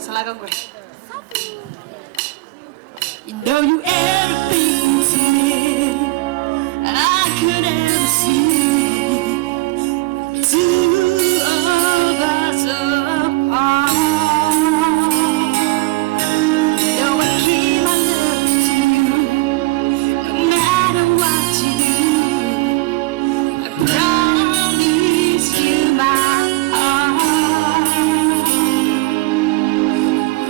silakan gue. You know you everything to me I could ever see. Two of us apart. Though I keep my love to you, no matter what you do, I promise you my heart.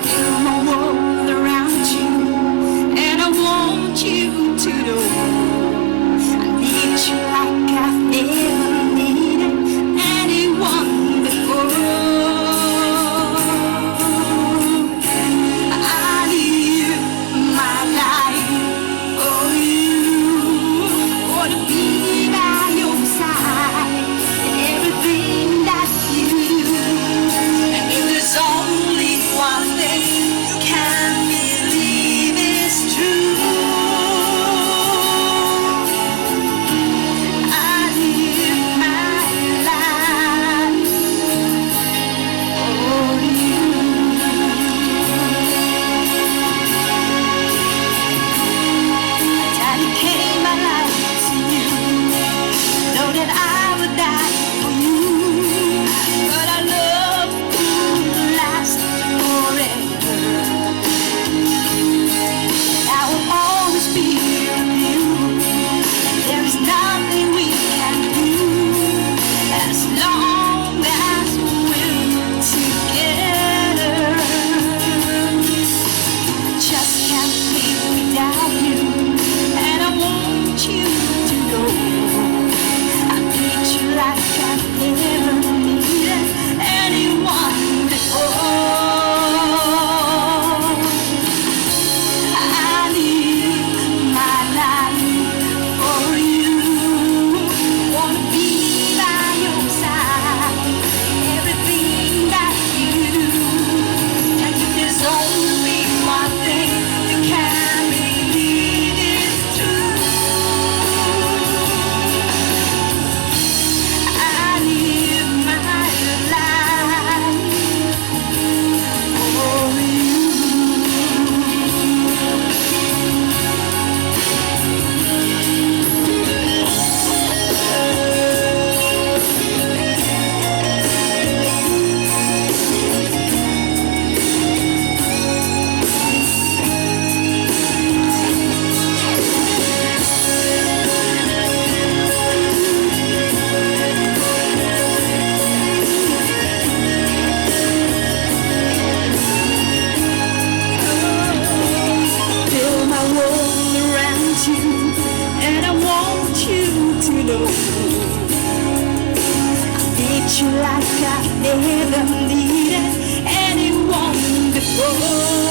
Feel my world around you, and I want you to know I need you like I've never needed anyone before. I need my life for you. Wanna be by your side in everything that you do. If there's only one thing you can believe is true, I live my life for you. Dedicate my life to you. Know that I would die for you, but our love will last forever. I will always be with you. There is nothing we can do as long as we're together. Just can't live without you, and I want you to know I need you like I've never needed anyone before. I live my life for you. Wanna be by your side, everything that you do. And if there's only one thing you can believe is true, I live my life for you. Feel my world around you, and I want you to know I need you like I've never needed anyone before.